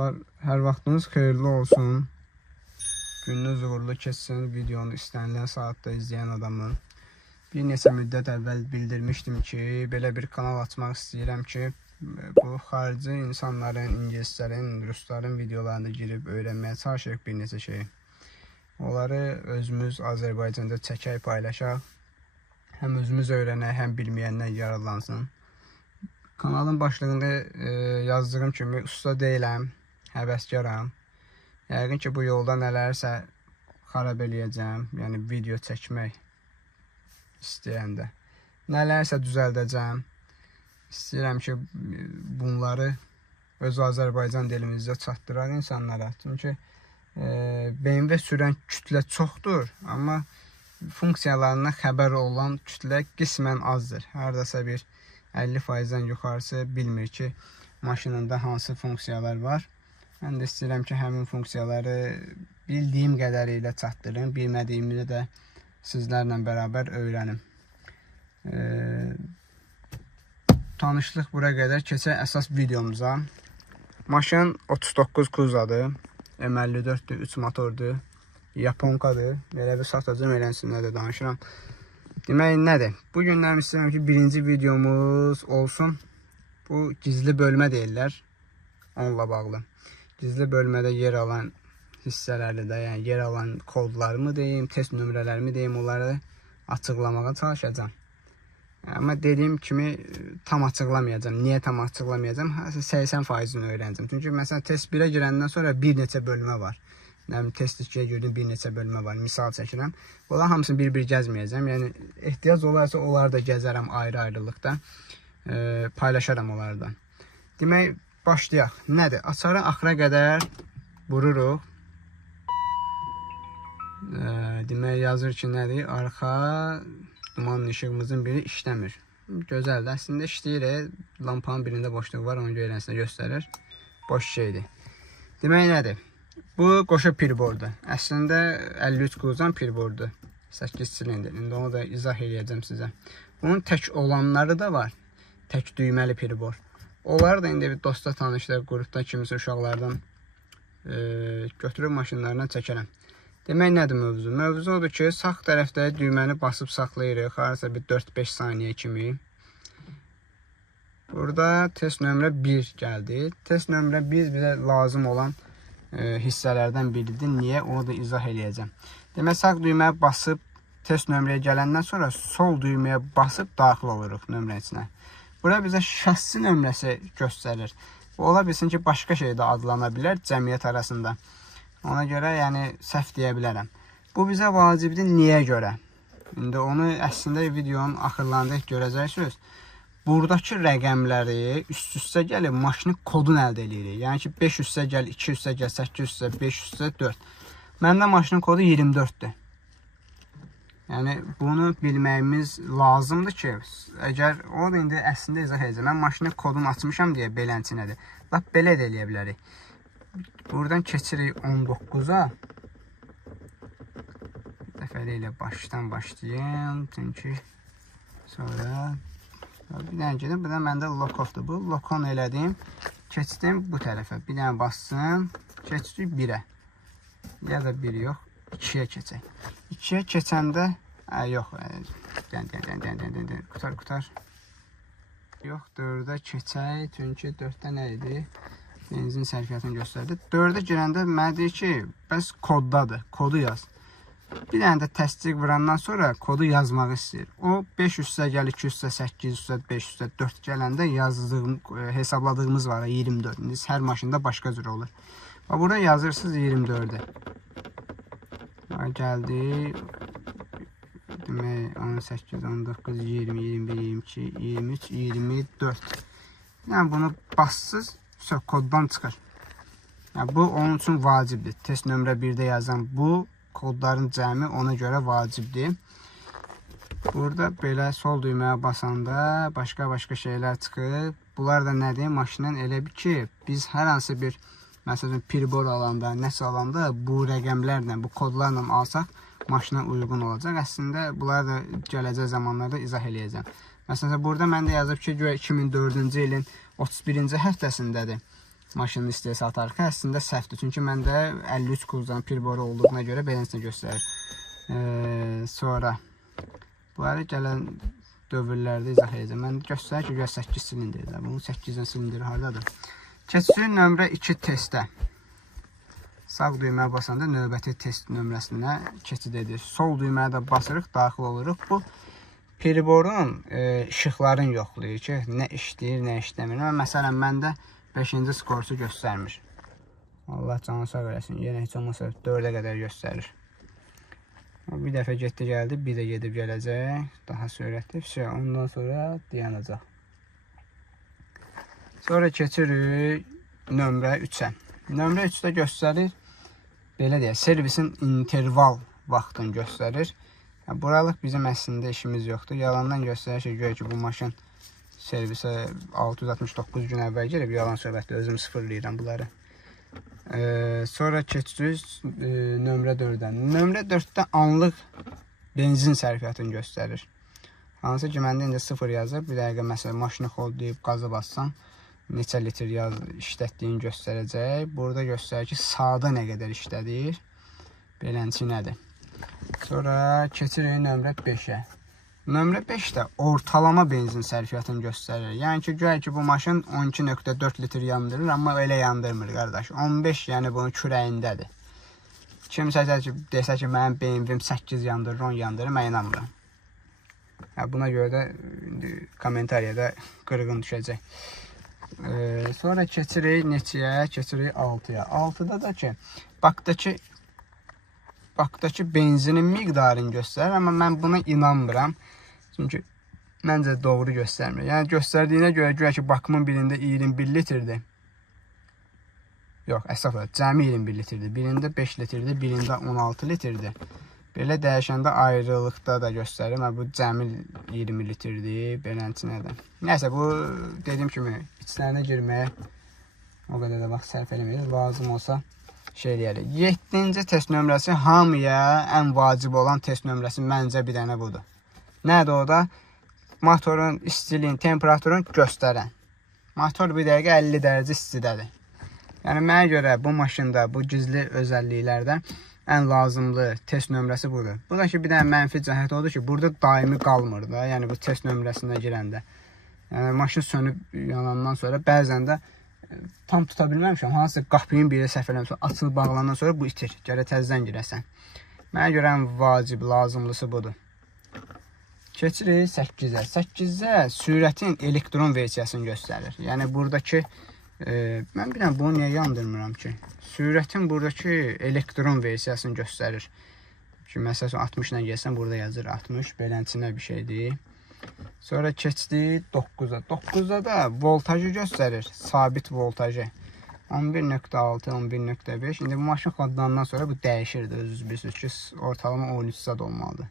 Dostlar, hər vaxtınız xeyirli olsun. Gününüz uğurlu keçsin. Videonu istənilən saatda izləyən adamın. Bir neçə müddət əvvəl bildirmişdim ki, belə bir kanal açmaq istəyirəm ki, bu xarici insanların, ingilislərin, rusların videolarını girib öyrənməyə çalışırıq bir neçə şey. Onları özümüz Azərbaycanda çəkək, paylaşaq. Həm özümüz öyrənək, həm bilməyənlər yararlansın. Kanalın başlığında yazdığım kimi usta deyiləm, həvəskaram. Yəqin ki, bu yolda nələrsə xarab eləyəcəm, yəni video çəkmək istəyəndə. Nələrsə düzəldəcəm. İstəyirəm ki, bunları öz Azərbaycan dilimizdə çatdıraq insanlara. Çünki BMW sürən kütlə çoxdur, amma funksiyalarına xəbər olan kütlə qismən azdır. Haradasa bir 50%-dən yuxarısı bilmir ki, maşınında hansı funksiyalar var. Mən də istəyirəm ki, həmin funksiyaları bildiyim qədərilə çatdırım, bilmədiyimi də sizlərlə bərabər öyrənim. Tanışlıq bura qədər, keçək əsas videomuza. Maşın 39 Cruzadır, M54'dür, 3 motordur, Yaponkadır. Belə bir satacağım, elənsinlər də danışıram. Demək nədir? Bu günlər istəyirəm ki, birinci videomuz olsun. Bu gizli bölmə deyirlər, onunla bağlı. Gizli bölmədə yer alan hissələri də, yəni yer alan kodlarımı deyim, test nömrələrimi deyim, onları açıqlamağa çalışacağım. Amma dediyim kimi tam açıqlamayacağım. Niyə tam açıqlamayacağım? 80%'ini öyrənəcəm. Çünki məsələn test 1'ə girəndən sonra bir neçə bölmə var. Test 2'ye girdim, bir neçə bölmə var. Misal çəkirəm. Onlar hamısını bir-bir gəzməyəcəm. Yəni ehtiyac olarsa onları da gəzərəm ayrı-ayrılıqda. Paylaşaram onlardan. Demək, başlayaq. Nədir? Açarı axıra qədər vururuq. Demək, yazır ki, nədir? Arxa duman işığımızın biri işləmir. Gözəldir. Əslində işləyir. Lampanın birində boşluq var. Onu görənsinə göstərir. Boş şeydir. Demək, nədir? Bu qoşa pirbordur. Əslində 53 Cruzan pirbordur. 8 silindir. İndi onu da izah edəcəm sizə. Bunun tək olanları da var. Tək düyməli pirbor. Onları da indi bir dosta tanışlar, qrupda kimisə uşaqlardan götürüb maşınlarına çəkərəm. Demək, nədir mövzu? Mövzu odur ki, sağ tərəfdə düyməni basıb saxlayırıq. Harasa bir 4-5 saniyə kimi. Burada test nömrə 1 gəldi. Test nömrə 1 bizə lazım olan hissələrdən biridir. Niyə? Onu da izah eləyəcəm. Demək, sağ düyməyə basıb test nömrəyə gələndən sonra sol düyməyə basıb daxil oluruq nömrə içinə. Bura bizə şassi nömrəsi göstərir. Ola bilsin ki, başqa şey də adlana bilər cəmiyyət arasında. Ona görə, yəni, səhv deyə bilərəm. Bu bizə vacibdir. Niyə görə? İndi onu əslində videonun axırlarında görəcəksiniz. Buradakı rəqəmləri üst-üstə gəlib maşının kodunu əldə edirik. Yəni ki, 5 üstə gəl, 2 üstə gəl, 8 üstə, 5 üstə, 4. Məndə maşının kodu 24'dür. Yəni, bunu bilməyimiz lazımdır ki, əgər o da indi əslində izah edəcəm. Mən maşının kodunu açmışam deyə belənçinədir. Lap belə də eləyə bilərik. Buradan keçirik 19'a. Bir dəfəliklə başdan başlayayım. Çünki sonra... Bir dənə gedim, bir də məndə lock-offdur bu. Lock-on elədim, keçdim bu tərəfə. Bir dənə bassın, keçdik 1'ə. Ya da 1 yox, 2'yə keçək. 2'yə keçəndə, yox, qutar. Yox, 4'ə keçək, çünki 4'də nə idi? Benzin sərfiyyatını göstərdi. 4'ə girəndə mənə deyir ki, bəs koddadır, kodu yaz. Bir dənə də təsdiq vurandan sonra kodu yazmağı istəyir. O 5 üstə gəl, 2 üstə, 8 üstə, 5 üstə, 4 gələndə hesabladığımız var 24. İndi hər maşında başqa cür olur. Burada yazırsınız 24'də. Gəldi. Demək 18, 19, 20, 21, 22, 23, 24. Yəni bunu bassız, koddan çıxır. Yəni, bu onun üçün vacibdir. Test nömrə 1'də yazan bu kodların cəmi ona görə vacibdir. Burada belə sol düyməyə basanda başqa şeylər çıxır. Bunlar da nədir? Maşının elə bir ki, biz hər hansı bir məsələn pirbor alanda, nəsə alanda bu rəqəmlərlə, bu kodlarla alsaq maşına uyğun olacaq. Əslində bunlar da gələcək zamanlarda izah eləyəcəm. Məsələn burada məndə yazıb ki, 2004-cü ilin 31-ci həftəsindədir. maşının istehsal tarixi əslində səhvdir. Çünki məndə 53 kulzanın pil boru olduğuna görə beləncə göstərir. Sonra bu hələ gələn dövrlərdə izah edəcəm. Mən göstərir ki, 8 silindirdir. Bunun 8 silindiri haradadır? Keçirik nömrə 2 testə. Sağ düyməyə basanda növbəti test nömrəsinə keçid edir. Sol düyməyə də basırıq, daxil oluruq. Bu periborun işıqların yoxlayır ki, nə işləyir, nə işləmir. Məsələn, məndə 5-ci skorsu göstərmir. Allah canı sağ eləsin. Yenə heç olmasa 4-ə qədər göstərir. Bir dəfə getdi gəldi, bir də gedib gələcək. Daha sürətli. Ondan sonra dayanacaq. Sonra keçirik nömrə 3-ə. Nömrə 3-də göstərir, belə deyək, servisin interval vaxtını göstərir. Buralıq bizim əslində işimiz yoxdur. Yalandan göstərir ki, görək ki, bu maşın servisə 669 gün əvvəl gəlib. Yalan söhbətlə özüm sıfırlayıram bunları. Sonra keçirik nömrə 4-dən. Nömrə 4-də anlıq benzin sərfiyyatını göstərir. Hansı ki, məndə indi 0 yazır. Bir dəqiqə məsələn, maşını xoldlayıb qazı bassan, neçə litr işlətdiyini göstərəcək. Burada göstərir ki, sağda nə qədər işlədir. Beləncə nədir? Sonra keçirik nömrə 5-ə. Nömrə 5-də ortalama benzin sərfiyyatını göstərir. Yəni ki, görək ki, bu maşın 12.4 litr yandırır, amma elə yandırmır, qardaş. 15, yəni bunun kürəyindədir. Kimsə desə ki, mənim BMW 8 yandırır, 10 yandırır, mən inanmıram. Buna görə də kommentariyada qırğın düşəcək. Sonra keçirik neçəyə? Keçirik 6-ya. 6-da da ki, bakdakı benzinin miqdarını göstərir, amma mən buna inanmıram. Çünki məncə doğru göstərmir. Yəni göstərdiyinə görə ki, bakımın birində 21 litrdir. Yox, əsasla cəmi 21 litrdir. Birində 5 litrdir, birində 16 litrdir. Belə dəyişəndə ayrılıqda da göstərir. Bu cəmi 20 litrdir, beləncə nədir? Nəysə, bu dediyim kimi içlərinə girməyə o qədər də vaxt sərf eləməyir. Lazım olsa şey eləyərik. 7-ci test nömrəsi hamıya ən vacib olan test nömrəsi məncə bir dənə budur. Nədir o da? Motorun istiliyin, temperaturun göstərən. Motor bir dəqiqə 50 dərəcə istidədir. Yəni mənə görə bu maşında, bu gizli özəlliklərdən ən lazımlı test nömrəsi budur. Bu da ki, bir dənə mənfi cəhət odur ki, burada daimi qalmır da. Yəni bu test nömrəsində girəndə. Yəni maşın sönüb yanandan sonra bəzən də tam tuta bilməmişəm. Hansısa qapının biri səhv eləmişəm. Açılıb bağlandan sonra bu itir. Gələ təzədən girəsən. Mənə görə ən vacib, lazımlısı budur. Keçirik 8-ə. 8-də sürətin elektron versiyasını göstərir. Yəni buradakı mən biləm bunu niyə yandırmıram ki? Sürətin buradakı elektron versiyasını göstərir. Ki məsələn 60 ilə gəlsən burada yazır 60. Beləncə bir şeydir. Sonra keçdik 9-a. 9-da da voltajı göstərir. Sabit voltajı. 11.6, 11.5. İndi bu maşın xodlandan sonra bu dəyişirdi. Özünüz bilirsiniz ki, ortalama 13 saat olmalıdır.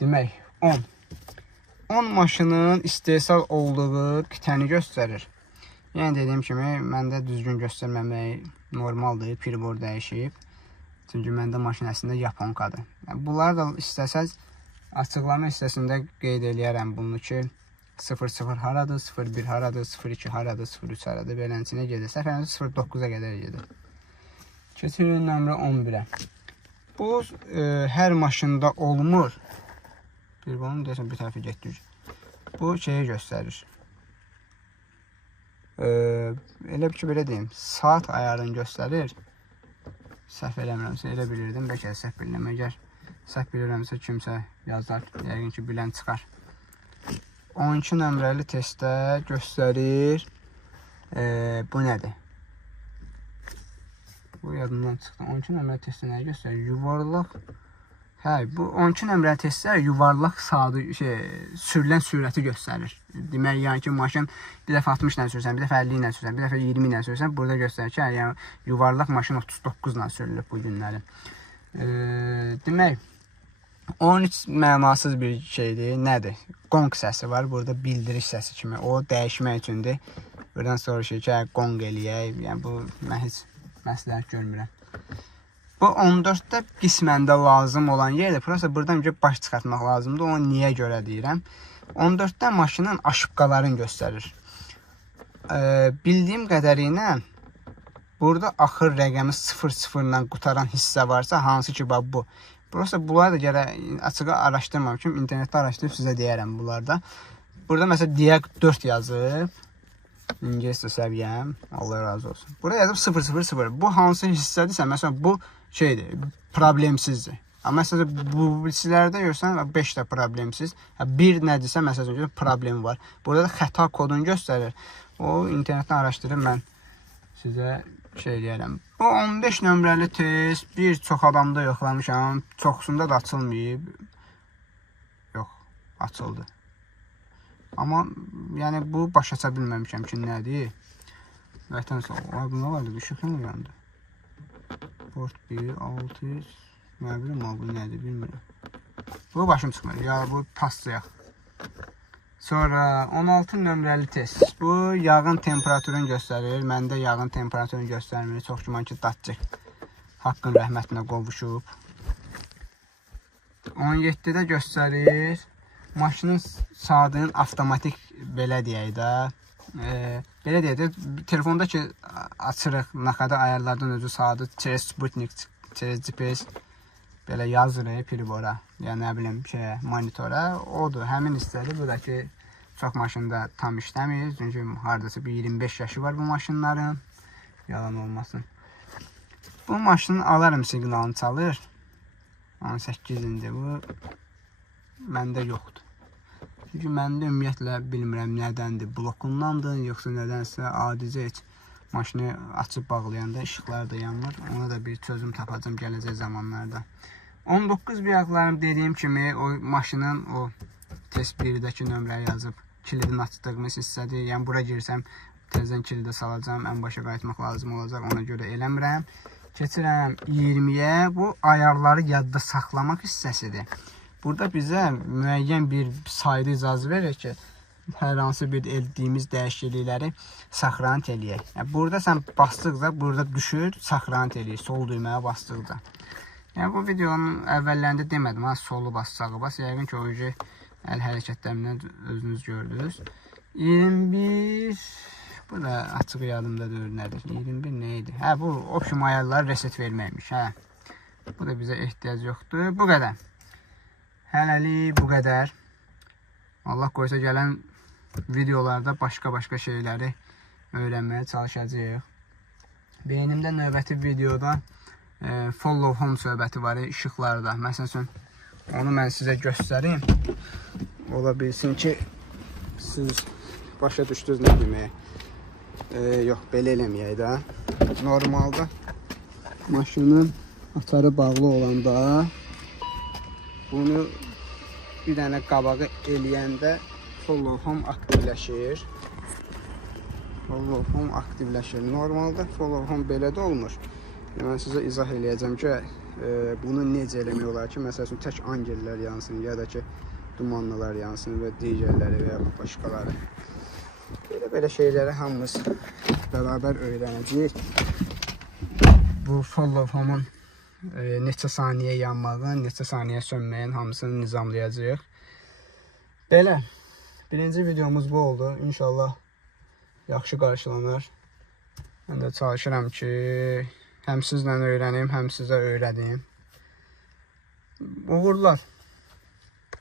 Demək 10. 10 maşının istehsal olduğu qitəni göstərir. Yəni dediyim kimi, məndə düzgün göstərməmək normaldır. Piribor dəyişib. Çünki məndə maşın əslində Yaponkadır. Bunları da istəsəz açıqlama hissəsində qeyd eləyərəm bunu ki, 00 haradır, 01 haradır, 02 haradır, 03 haradır. Beləncə gedir. Səhvərimizə 09-a qədər gedir. Keçirik nömrə 11-ə. Bu hər maşında olmur. Bunu deyəsən bir tərəfə getdik. Bu şeyi göstərir. Elə ki, belə deyim, saat ayarını göstərir. Səhv eləmirəmsə, elə bilirdim. Bəlkə səhv bilirəm. Əgər səhv bilirəmsə, kimsə yazar. Yəqin ki, bilən çıxar. 12 nömrəli testdə göstərir. Bu nədir? Bu yadımdan çıxdı. 12 nömrəli testdə nəyi göstərir? Yuvarlaq. Bu 12 nömrəli testlər yuvarlaq sürülən sürəti göstərir. Demək, yəni ki, maşın bir dəfə 60 ilə sürsən, bir dəfə 50 ilə sürsən, bir dəfə 20 ilə sürsən, burada göstərir ki, yəni yuvarlaq maşın 39 ilə sürülüb bu günləri. Demək, 13 mənasız bir şeydir. Nədir? Qonq səsi var. Burada bildiriş səsi kimi. O dəyişmək üçündür. Buradan soruşur ki, qonq eləyək. Yəni bu mən heç məsləhət görmürəm. Bu 14-də qisməndə lazım olan yerdir. Prosta buradan bir baş çıxartmaq lazımdır. Onu niyə görə deyirəm? 14-də maşının aşıbqalarını göstərir. bildiyim qədərilə burada axır rəqəmi 00 ilə qutaran hissə varsa, hansı ki bax bu. Prosta bunlar da gərək açığı araşdırmamışım. İnternetdə araşdırıb sizə deyərəm bunlarda. Burada məsələn Diaq 4 yazıb. İngiliscə səviyyəm. Allah razı olsun. Burada yazıb 000. Bu hansı hissədirsə, məsələn bu şeydir, problemsizdir. Amma məsələn bu bilgilərdə görsən 5 də problemsiz. 1 nədirsə məsələn problem var. Burada da xəta kodunu göstərir. O internetdən araşdırıb mən sizə şey deyərəm. Bu 15 nömrəli test bir çox adamda yoxlamışam. Çoxsunda da açılmayıb. Yox, açıldı. Amma yəni bu başa aça bilməmişəm ki, nədir? Vətən sağ ol. Bu nə var? Işıq yandı. Port 1, 600. Nə bilim, bu nədir bilmirəm. Bu başım çıxmır. Ya bu paslayaq. Sonra 16 nömrəli test. Bu yağın temperaturunu göstərir. Məndə yağın temperaturunu göstərmir. Çox güman ki, datçıq haqqın rəhmətinə qovuşub. 17-də göstərir. Maşının saatının avtomatik belə deyək də. Belə deyək də, telefonda ki açırıq, nə qədər ayarlardan özü saatı, через Sputnik, через GPS belə yazır pribora, yəni nə bilim monitora. Odur, həmin hissədir. Bu da ki, çox maşında tam işləmir. Çünki haradasa bir 25 yaşı var bu maşınların. Yalan olmasın. Bu maşının alarm siqnalını çalır. 18-indi bu. Məndə yoxdur. Çünki məndə ümumiyyətlə bilmirəm nədəndir. Blokundandır, yoxsa nədənsə adicə heç maşını açıb bağlayanda işıqlar da yanmır. Ona da bir çözüm tapacağım gələcək zamanlarda. 19 biyaqlarım dediyim kimi o maşının o test 1-dəki nömrəyə yazıb kilidini açdığımız hissədir. Yəni bura girsəm təzədən kilidi salacağım. Ən başa qayıtmaq lazım olacaq. Ona görə eləmirəm. Keçirəm 20-yə. Bu ayarları yadda saxlamaq hissəsidir. Burada bizə müəyyən bir sayda icazə verir ki, hər hansı bir etdiyimiz dəyişiklikləri saxlanət eləyək. Yəni burada sən basdıqca burada düşür, saxlanət eləyir. Sol düyməyə basdıqca. Yəni bu videonun əvvəllərində demədim, ha, solu bas, sağı bas. Yəqin ki, o əl hərəkətlərindən özünüz gördünüz. 21, bu da açıq yadımda deyil nədir? 21 nə idi? Hə, bu option ayarları reset verməkmiş, hə. Bu da bizə ehtiyac yoxdur. Bu qədər. Hələlik bu qədər. Allah qoysa gələn videolarda başqa şeyləri öyrənməyə çalışacağıq. Beynimdə növbəti videoda follow home söhbəti var, işıqlarda. Məsələn, onu mən sizə göstərim. Ola bilsin ki, siz başa düşdünüz nə deməyə. Yox, belə eləməyək də. Normalda maşının açarı bağlı olanda bunu bir dənə qabağı eləyəndə follow home aktivləşir. Follow home aktivləşir. Normalda follow home belə də olmur. Mən sizə izah eləyəcəm ki, bunu necə eləmək olar ki, məsələn, tək angellər yansın, ya da ki, dumanlılar yansın və digərləri və ya başqaları. Belə şeyləri hamımız bərabər öyrənəcəyik. Bu follow home-un neçə saniyə yanmağın, neçə saniyə sönməyin hamısını nizamlayacağıq. Belə, birinci videomuz bu oldu. İnşallah yaxşı qarşılanır. Mən də çalışıram ki, həm sizlə öyrənim, həm sizə öyrədim. Uğurlar.